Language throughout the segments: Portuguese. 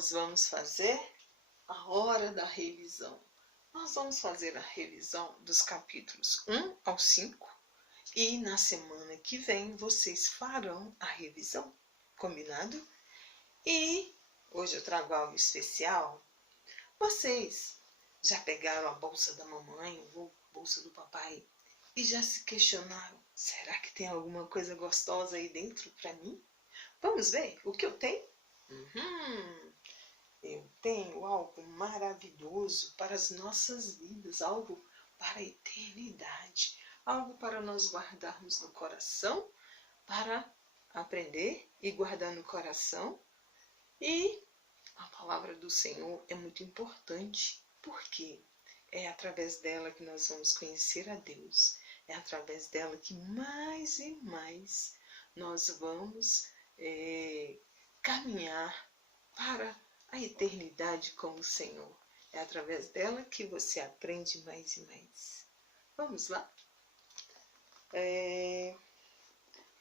nós vamos fazer a hora da revisão. Nós vamos fazer a revisão dos capítulos 1 ao 5 e na semana que vem vocês farão a revisão, combinado? E hoje eu trago algo especial. Vocês já pegaram a bolsa da mamãe ou a bolsa do papai e já se questionaram, será que tem alguma coisa gostosa aí dentro para mim? Vamos ver o que eu tenho? Eu tenho algo maravilhoso para as nossas vidas, algo para a eternidade, algo para nós guardarmos no coração, para aprender e guardar no coração. E a palavra do Senhor é muito importante, porque é através dela que nós vamos conhecer a Deus, é através dela que mais e mais nós vamos caminhar para a eternidade com o Senhor. É através dela que você aprende mais e mais. Vamos lá?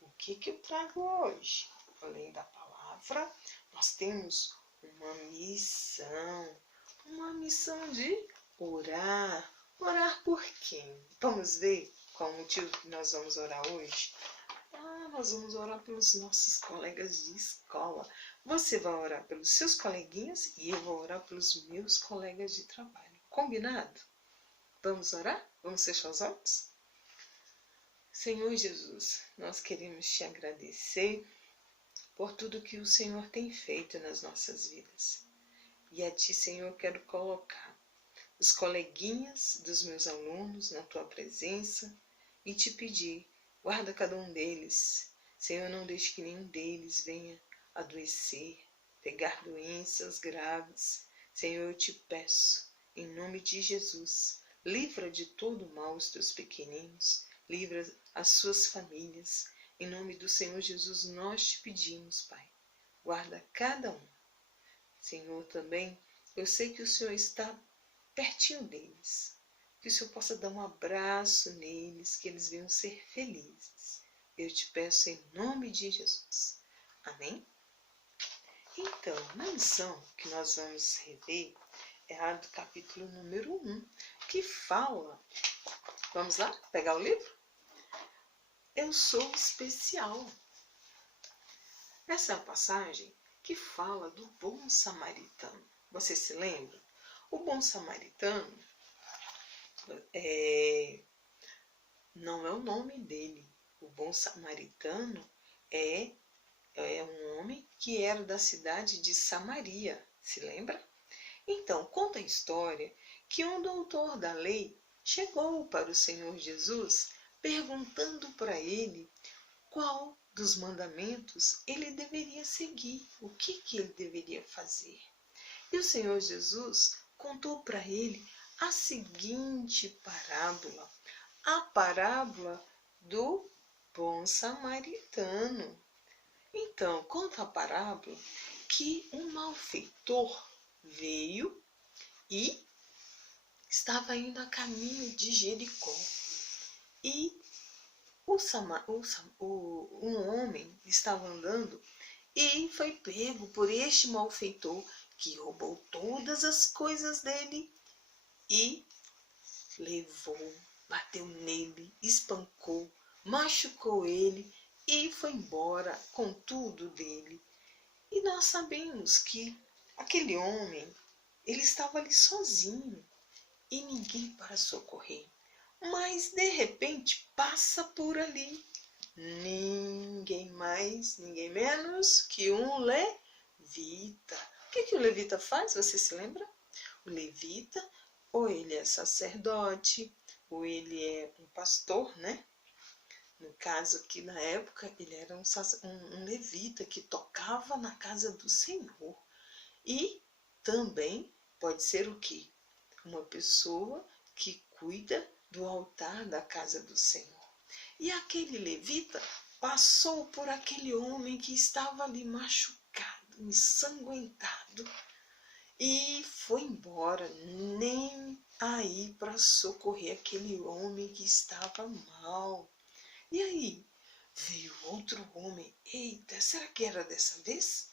O que eu trago hoje? Além da palavra, nós temos uma missão de orar. Orar por quem? Vamos ver qual o motivo que nós vamos orar hoje? Nós vamos orar pelos nossos colegas de escola. Você vai orar pelos seus coleguinhas e eu vou orar pelos meus colegas de trabalho. Combinado? Vamos orar? Vamos fechar os olhos? Senhor Jesus, nós queremos te agradecer por tudo que o Senhor tem feito nas nossas vidas. E a ti, Senhor, quero colocar os coleguinhas dos meus alunos na tua presença e te pedir, guarda cada um deles. Senhor, não deixe que nenhum deles venha adoecer, pegar doenças graves. Senhor, eu te peço, em nome de Jesus, livra de todo mal os teus pequeninos, livra as suas famílias. Em nome do Senhor Jesus, nós te pedimos, Pai, guarda cada um. Senhor, também, eu sei que o Senhor está pertinho deles, que o Senhor possa dar um abraço neles, que eles venham ser felizes. Eu te peço em nome de Jesus. Amém? Então, na lição que nós vamos rever é a do capítulo número 1, que fala, vamos lá, pegar o livro? Eu sou especial. Essa é a passagem que fala do bom samaritano. Você se lembra? O bom samaritano não é o nome dele. O bom samaritano é um homem que era da cidade de Samaria. Se lembra? Então, conta a história que um doutor da lei chegou para o Senhor Jesus perguntando para ele qual dos mandamentos ele deveria seguir, o que ele deveria fazer. E o Senhor Jesus contou para ele a seguinte parábola, a parábola do bom samaritano. Então, conta a parábola que um malfeitor veio e estava indo a caminho de Jericó. E um homem estava andando e foi pego por este malfeitor que roubou todas as coisas dele e levou, bateu nele, espancou, machucou ele e foi embora com tudo dele. E nós sabemos que aquele homem, ele estava ali sozinho e ninguém para socorrer. Mas de repente passa por ali ninguém mais, ninguém menos que um levita. O que o levita faz? Você se lembra? O levita, ou ele é sacerdote, ou ele é um pastor, né? No caso aqui na época, ele era um levita que tocava na casa do Senhor. E também pode ser o quê? Uma pessoa que cuida do altar da casa do Senhor. E aquele levita passou por aquele homem que estava ali machucado, ensanguentado, e foi embora, nem aí para socorrer aquele homem que estava mal. E aí veio outro homem. Eita, será que era dessa vez?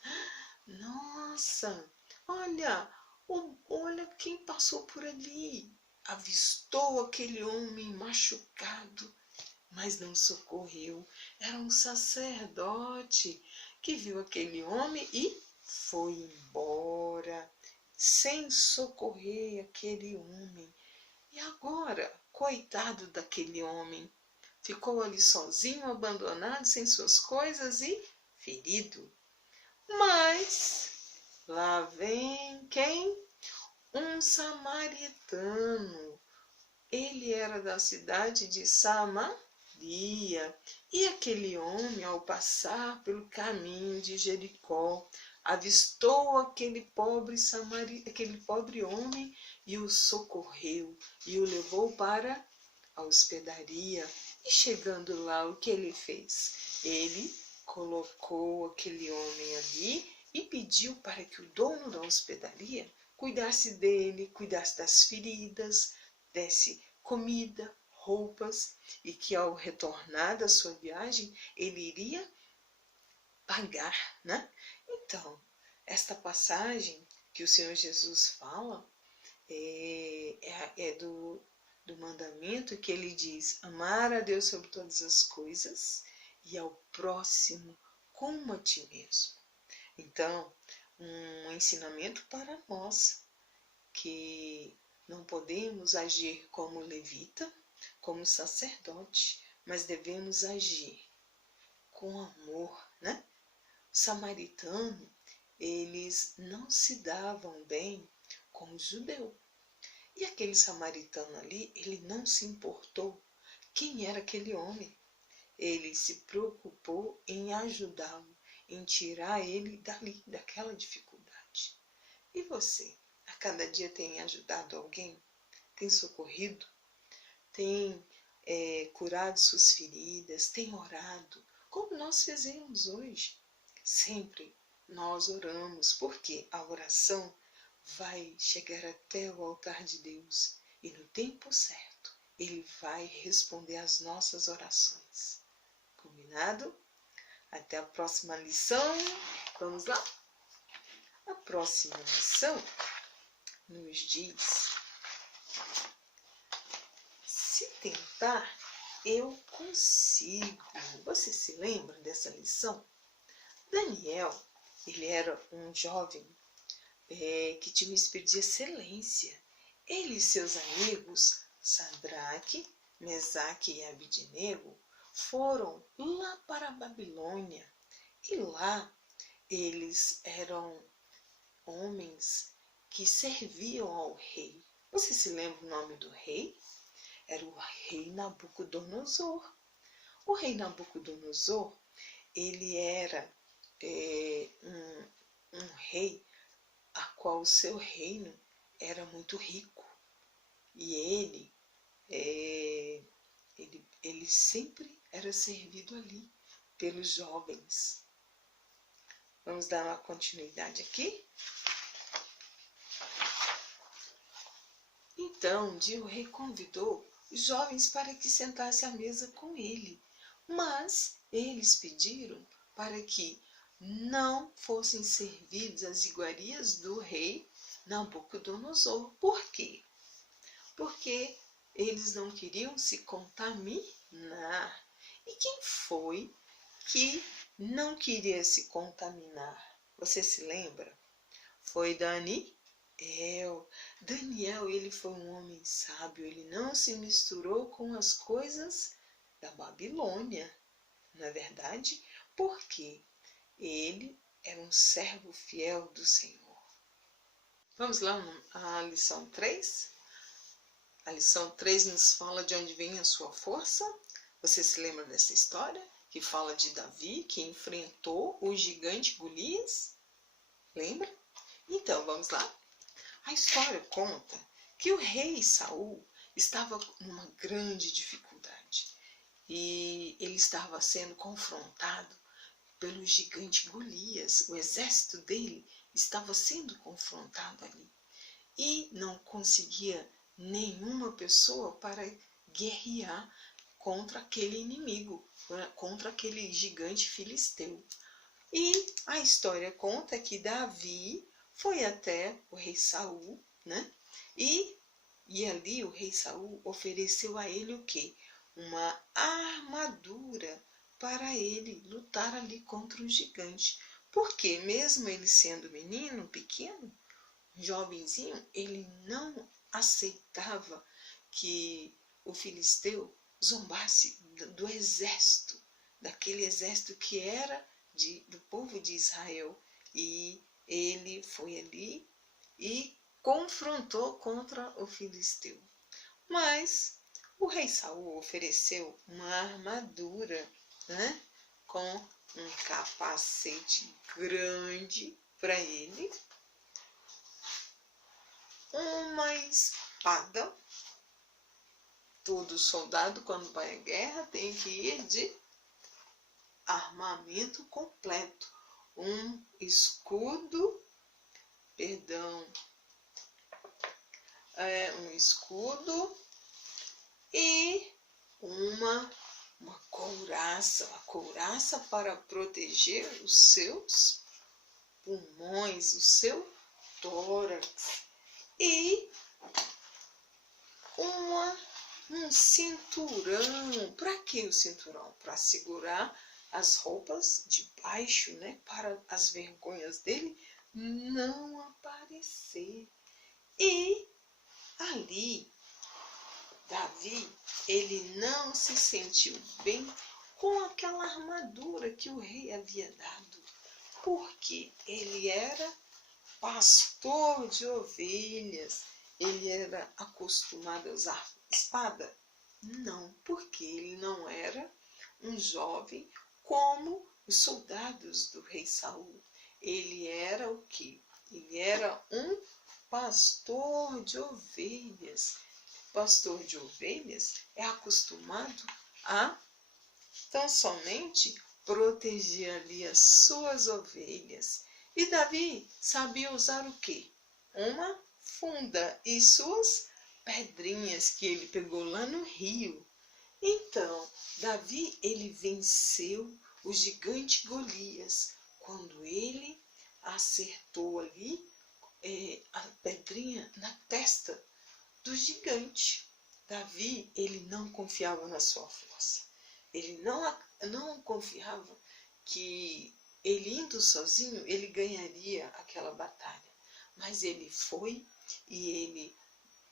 Nossa, olha, olha quem passou por ali. Avistou aquele homem machucado, mas não socorreu. Era um sacerdote que viu aquele homem e foi embora, sem socorrer aquele homem. E agora, coitado daquele homem, ficou ali sozinho, abandonado, sem suas coisas e ferido. Mas lá vem quem? Um samaritano. Ele era da cidade de Samaria. E aquele homem, ao passar pelo caminho de Jericó, avistou aquele pobre homem e o socorreu e o levou para a hospedaria. E chegando lá, o que ele fez? Ele colocou aquele homem ali e pediu para que o dono da hospedaria cuidasse dele, cuidasse das feridas, desse comida, roupas, e que ao retornar da sua viagem ele iria pagar, né? Então, esta passagem que o Senhor Jesus fala é do mandamento que ele diz: amar a Deus sobre todas as coisas e ao próximo como a ti mesmo. Então, um ensinamento para nós que não podemos agir como levita, como sacerdote, mas devemos agir com amor, né? O samaritano, eles não se davam bem com o judeu. E aquele samaritano ali, ele não se importou quem era aquele homem. Ele se preocupou em ajudá-lo, em tirar ele dali, daquela dificuldade. E você, a cada dia tem ajudado alguém? Tem socorrido? Tem curado suas feridas? Tem orado? Como nós fizemos hoje? Sempre nós oramos, porque a oração vai chegar até o altar de Deus e no tempo certo Ele vai responder às nossas orações. Combinado? Até a próxima lição. Vamos lá? A próxima lição nos diz: se tentar, eu consigo. Você se lembra dessa lição? Daniel, ele era um jovem que tinha um espírito de excelência. Ele e seus amigos, Sadraque, Mesaque e Abidnego, foram lá para a Babilônia. E lá eles eram homens que serviam ao rei. Você se lembra o nome do rei? Era o rei Nabucodonosor. O rei Nabucodonosor, ele era um rei a qual o seu reino era muito rico. E ele sempre era servido ali pelos jovens. Vamos dar uma continuidade aqui? Então, um dia o rei convidou os jovens para que sentassem à mesa com ele, mas eles pediram para que não fossem servidos as iguarias do rei Nabucodonosor. Por quê? Porque eles não queriam se contaminar. E quem foi que não queria se contaminar? Você se lembra? Foi Daniel. Daniel, ele foi um homem sábio, ele não se misturou com as coisas da Babilônia, não é verdade? Porque ele era um servo fiel do Senhor. Vamos lá à lição 3? A lição 3 nos fala de onde vem a sua força. Você se lembra dessa história? Que fala de Davi, que enfrentou o gigante Golias? Lembra? Então, vamos lá. A história conta que o rei Saul estava numa grande dificuldade e ele estava sendo confrontado pelo gigante Golias. O exército dele estava sendo confrontado ali e não conseguia nenhuma pessoa para guerrear contra aquele inimigo, contra aquele gigante filisteu. E a história conta que Davi foi até o rei Saul, né? E ali o rei Saul ofereceu a ele o quê? Uma armadura para ele lutar ali contra o gigante. Porque mesmo ele sendo menino, pequeno, jovenzinho, ele não aceitava que o filisteu zombasse do exército, daquele exército que era do povo de Israel. E ele foi ali e confrontou contra o filisteu. Mas o rei Saul ofereceu uma armadura, né, com um capacete grande para ele, uma espada. Todo soldado, quando vai à guerra, tem que ir de armamento completo. Um escudo, um escudo e uma couraça para proteger os seus pulmões, o seu tórax, e um cinturão. Para que o cinturão? Para segurar as roupas de baixo, né? Para as vergonhas dele não aparecer. E ali, Davi, ele não se sentiu bem com aquela armadura que o rei havia dado, porque ele era pastor de ovelhas. Ele era acostumado a usar espada? Não, porque ele não era um jovem como os soldados do rei Saul. Ele era o quê? Ele era um pastor de ovelhas. Pastor de ovelhas é acostumado a tão somente proteger ali as suas ovelhas. E Davi sabia usar o quê? Uma funda e suas pedrinhas que ele pegou lá no rio. Então, Davi, ele venceu o gigante Golias quando ele acertou ali a pedrinha na testa do gigante. Davi, ele não confiava na sua força. Ele não confiava que ele indo sozinho, ele ganharia aquela batalha. Mas ele foi e ele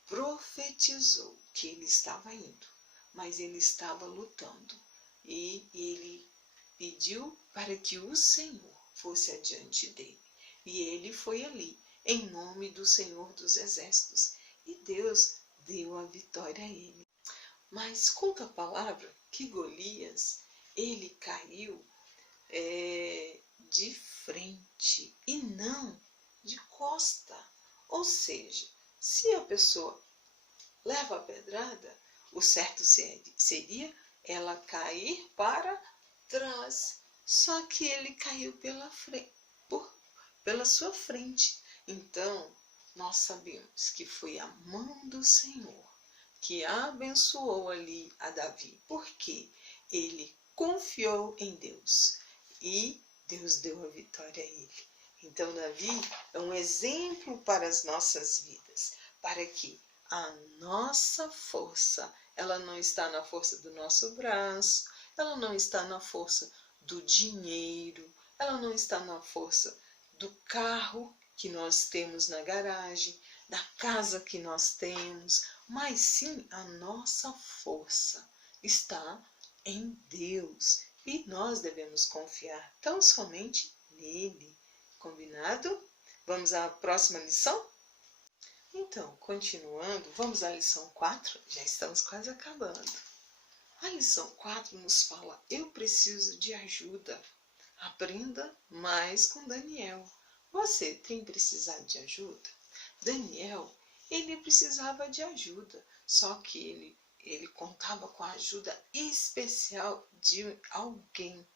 profetizou que ele estava indo, mas ele estava lutando. E ele pediu para que o Senhor fosse adiante dele. E ele foi ali, em nome do Senhor dos Exércitos. E Deus deu a vitória a ele. Mas conta a palavra que Golias, ele caiu de frente e não de costa. Ou seja, se a pessoa leva a pedrada, o certo seria ela cair para trás. Só que ele caiu pela sua frente. Então, nós sabemos que foi a mão do Senhor que abençoou ali a Davi, porque ele confiou em Deus e Deus deu a vitória a ele. Então, Davi é um exemplo para as nossas vidas, para que a nossa força, ela não está na força do nosso braço, ela não está na força do dinheiro, ela não está na força do carro que nós temos na garagem, da casa que nós temos, mas sim a nossa força está em Deus e nós devemos confiar tão somente nele. Combinado? Vamos à próxima lição? Então, continuando, vamos à lição 4, já estamos quase acabando. A lição 4 nos fala: eu preciso de ajuda. Aprenda mais com Daniel. Você tem precisado de ajuda? Daniel, ele precisava de ajuda, só que ele contava com a ajuda especial de alguém.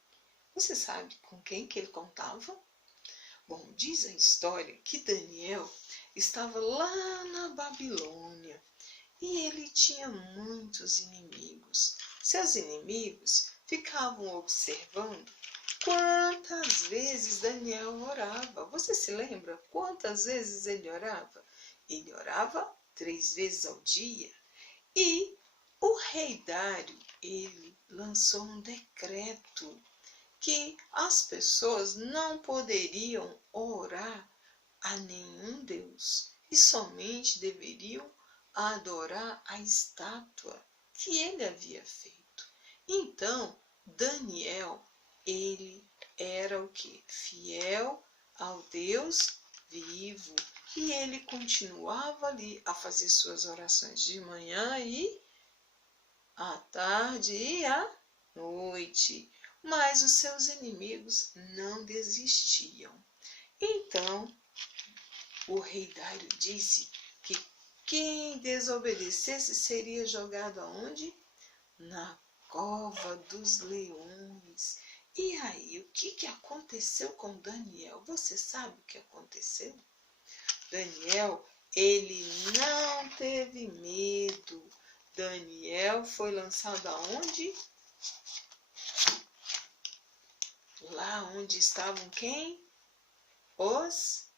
Você sabe com quem que ele contava? Bom, diz a história que Daniel estava lá na Babilônia e ele tinha muitos inimigos. Seus inimigos ficavam observando quantas vezes Daniel orava. Você se lembra quantas vezes ele orava? Ele orava 3 vezes ao dia. E o rei Dário, ele lançou um decreto que as pessoas não poderiam orar a nenhum Deus e somente deveriam adorar a estátua que ele havia feito. Então, Daniel, ele era o que? Fiel ao Deus vivo. E ele continuava ali a fazer suas orações de manhã e à tarde e à noite. Mas os seus inimigos não desistiam. Então, o rei Dário disse que quem desobedecesse seria jogado aonde? Na cova dos leões. E aí, o que aconteceu com Daniel? Você sabe o que aconteceu? Daniel, ele não teve medo. Daniel foi lançado aonde? Lá onde estavam quem? Os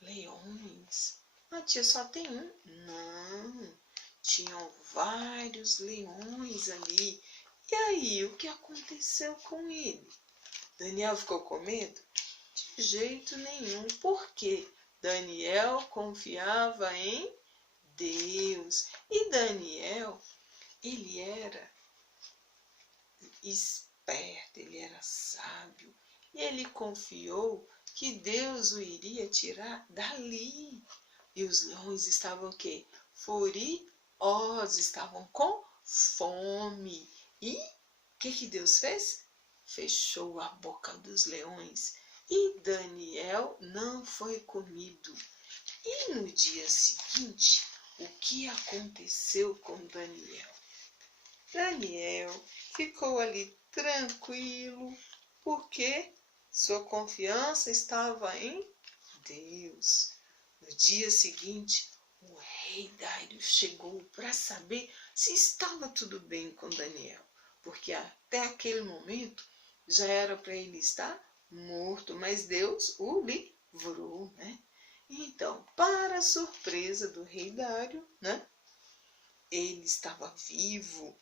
leões. Ah, tia, só tem um? Não, tinham vários leões ali. E aí, o que aconteceu com ele? Daniel ficou com medo? De jeito nenhum. Por quê? Daniel confiava em Deus. E Daniel, ele era esperto, ele era sábio. E ele confiou que Deus o iria tirar dali. E os leões estavam o quê? Furiosos, estavam com fome. E o que Deus fez? Fechou a boca dos leões. E Daniel não foi comido. E no dia seguinte, o que aconteceu com Daniel? Daniel ficou ali tranquilo, porque sua confiança estava em Deus. No dia seguinte, o rei Dário chegou para saber se estava tudo bem com Daniel, porque até aquele momento já era para ele estar morto, mas Deus o livrou, né? Então, para a surpresa do rei Dário, né? Ele estava vivo.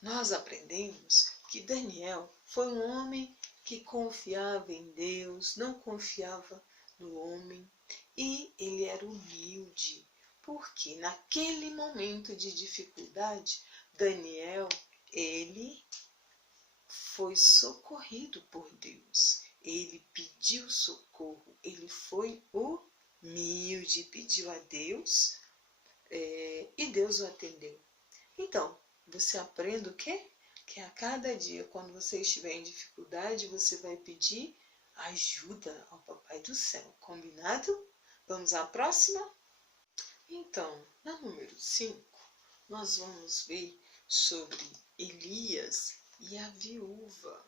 Nós aprendemos que Daniel foi um homem que confiava em Deus, não confiava no homem, e ele era humilde, porque naquele momento de dificuldade, Daniel, ele foi socorrido por Deus. Ele pediu socorro, ele foi humilde, pediu a Deus e Deus o atendeu. Então, você aprende o quê? Que a cada dia, quando você estiver em dificuldade, você vai pedir ajuda ao Papai do Céu. Combinado? Vamos à próxima? Então, na número 5, nós vamos ver sobre Elias e a viúva.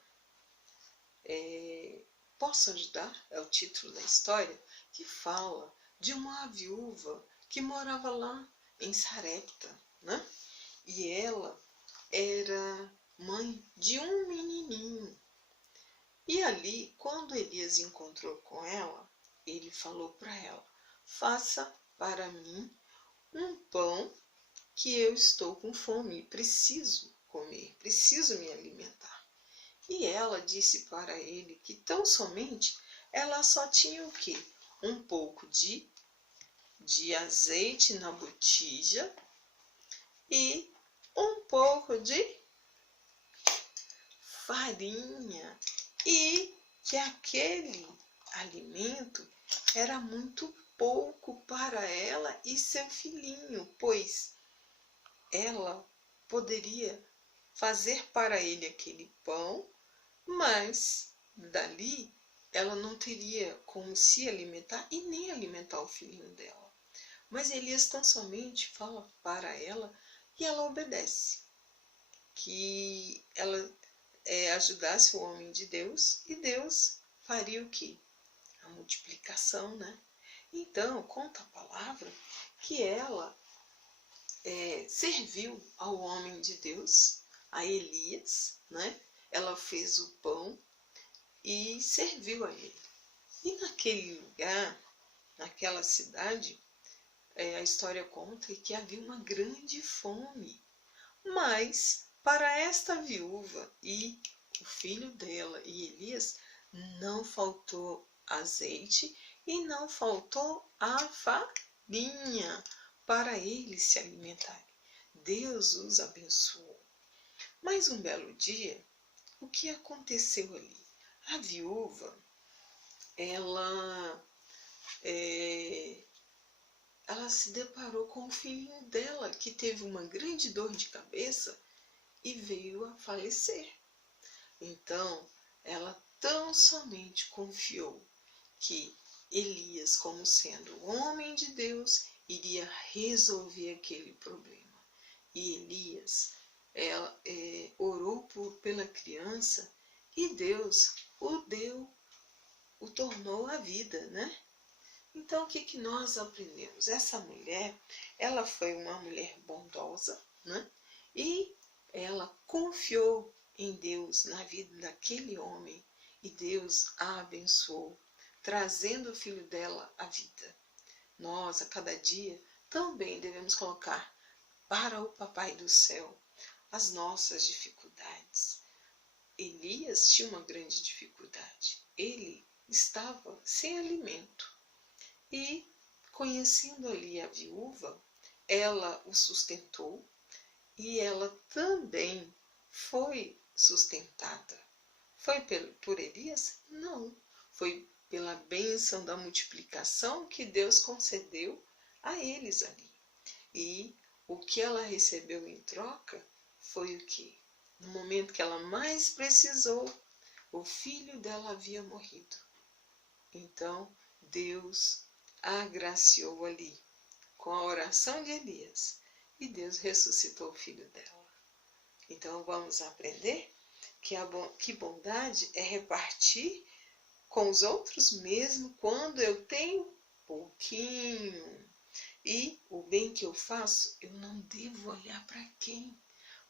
Posso ajudar? É o título da história, que fala de uma viúva que morava lá em Sarepta, né? E ela era mãe de um menininho. E ali, quando Elias encontrou com ela, ele falou para ela: faça para mim um pão, que eu estou com fome e preciso comer, preciso me alimentar. E ela disse para ele que tão somente ela só tinha o quê? Um pouco de azeite na botija e um pouco de farinha, e que aquele alimento era muito pouco para ela e seu filhinho, pois ela poderia fazer para ele aquele pão, mas dali ela não teria como se alimentar e nem alimentar o filhinho dela. Mas Elias tão somente fala para ela e ela obedece, que ela ajudasse o homem de Deus, e Deus faria o quê? A multiplicação, né? Então, conta a palavra que ela serviu ao homem de Deus, a Elias, né? Ela fez o pão e serviu a ele. E naquele lugar, naquela cidade, a história conta que havia uma grande fome. Mas para esta viúva e o filho dela e Elias, não faltou azeite e não faltou a farinha para eles se alimentarem. Deus os abençoou. Mas um belo dia, o que aconteceu ali? A viúva, ela se deparou com o filhinho dela, que teve uma grande dor de cabeça e veio a falecer. Então, ela tão somente confiou que Elias, como sendo o homem de Deus, iria resolver aquele problema. E Elias orou pela criança e Deus o tornou a vida, né? Então, o que nós aprendemos? Essa mulher, ela foi uma mulher bondosa, né? E ela confiou em Deus na vida daquele homem e Deus a abençoou, trazendo o filho dela à vida. Nós, a cada dia, também devemos colocar para o Papai do Céu as nossas dificuldades. Elias tinha uma grande dificuldade. Ele estava sem alimento. E, conhecendo ali a viúva, ela o sustentou e ela também foi sustentada. Foi por Elias? Não. Foi pela bênção da multiplicação que Deus concedeu a eles ali. E o que ela recebeu em troca foi o quê? No momento que ela mais precisou, o filho dela havia morrido. Então, Deus a agraciou ali com a oração de Elias e Deus ressuscitou o filho dela. Então vamos aprender que bondade é repartir com os outros mesmo quando eu tenho pouquinho. E o bem que eu faço, eu não devo olhar para quem,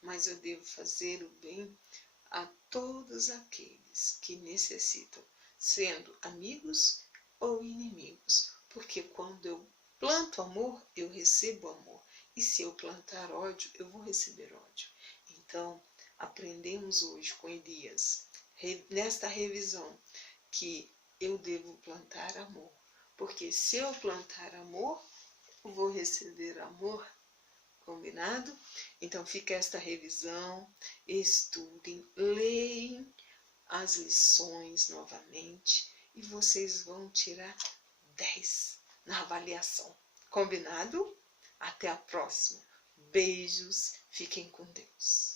mas eu devo fazer o bem a todos aqueles que necessitam, sendo amigos ou inimigos. Porque quando eu planto amor, eu recebo amor. E se eu plantar ódio, eu vou receber ódio. Então, aprendemos hoje com Elias, nesta revisão, que eu devo plantar amor. Porque se eu plantar amor, eu vou receber amor. Combinado? Então, fica esta revisão. Estudem, leem as lições novamente e vocês vão tirar 10 na avaliação. Combinado? Até a próxima. Beijos. Fiquem com Deus.